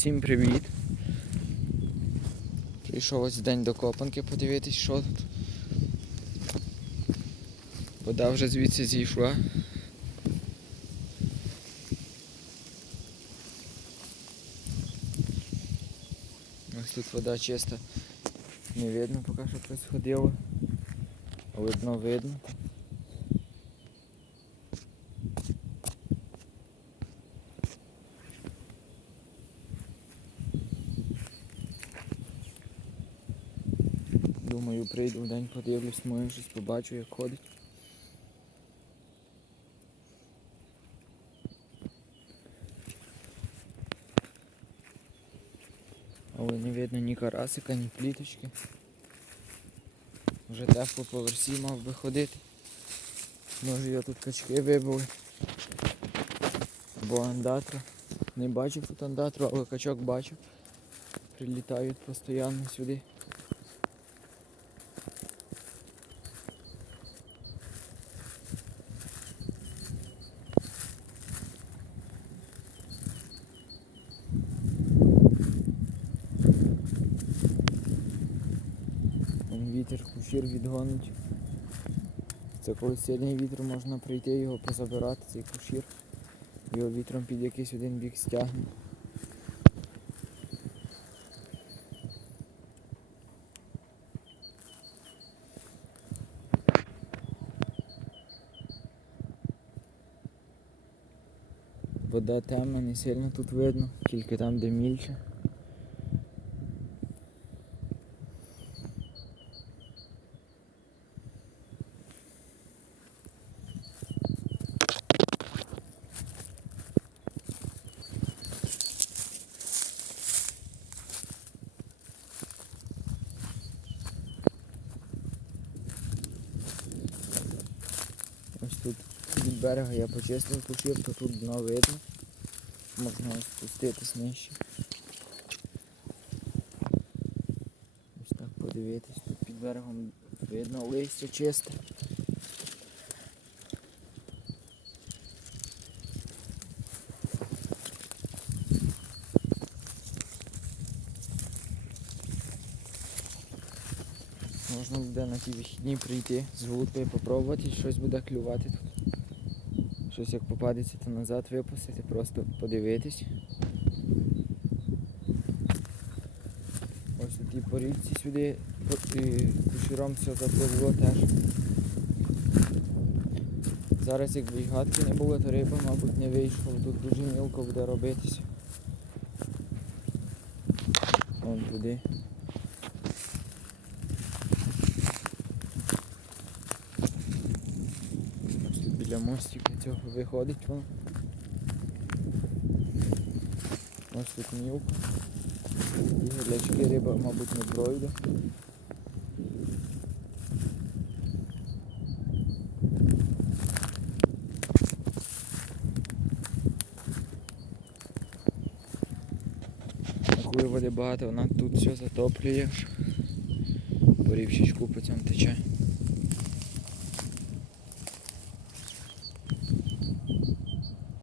Усім привіт! Прийшов ось день до копанки подивитись, що тут. Вода вже звідси зійшла. Ось тут вода чиста. Не видно поки що хтось ходив. Але дно видно. Думаю, прийду в день, подивлюсь, може щось побачу, як ходить. Але не видно ні карасика, ні пліточки. Вже тепло по версі мав би ходити. Може його тут качки вибили. Або андатра. Не бачив тут андатру, але качок бачив. Прилітають постійно сюди. Вон Вітер кушір відгонить. Це коли сильний вітер можна прийти його позабирати, цей кушір. Його вітром під якийсь один бік стягне. Вода темна, не сильно тут видно, тільки там, де мільче. Тут від берега я почистив кушір, то тут дно видно. Можна спуститись нижче. Ось так подивитись, тут під берегом видно листя чисте. Можна буде на ті вихідні прийти з вудкою, попробувати, щось буде клювати тут. Щось як попадеться, то назад випустити, просто подивитись. Ось тут і по річці сюди кушером все запливло теж. Зараз якби й гадки не було, то риба, мабуть, не вийшла, тут дуже мілко буде робитися. Вон туди. Ось тут біля мостика цього виходить воно. Ось тут мілко. І глячки риба, мабуть, не пройде. Коли води багато, вона тут все затоплює. По рівчичку по цьому тече.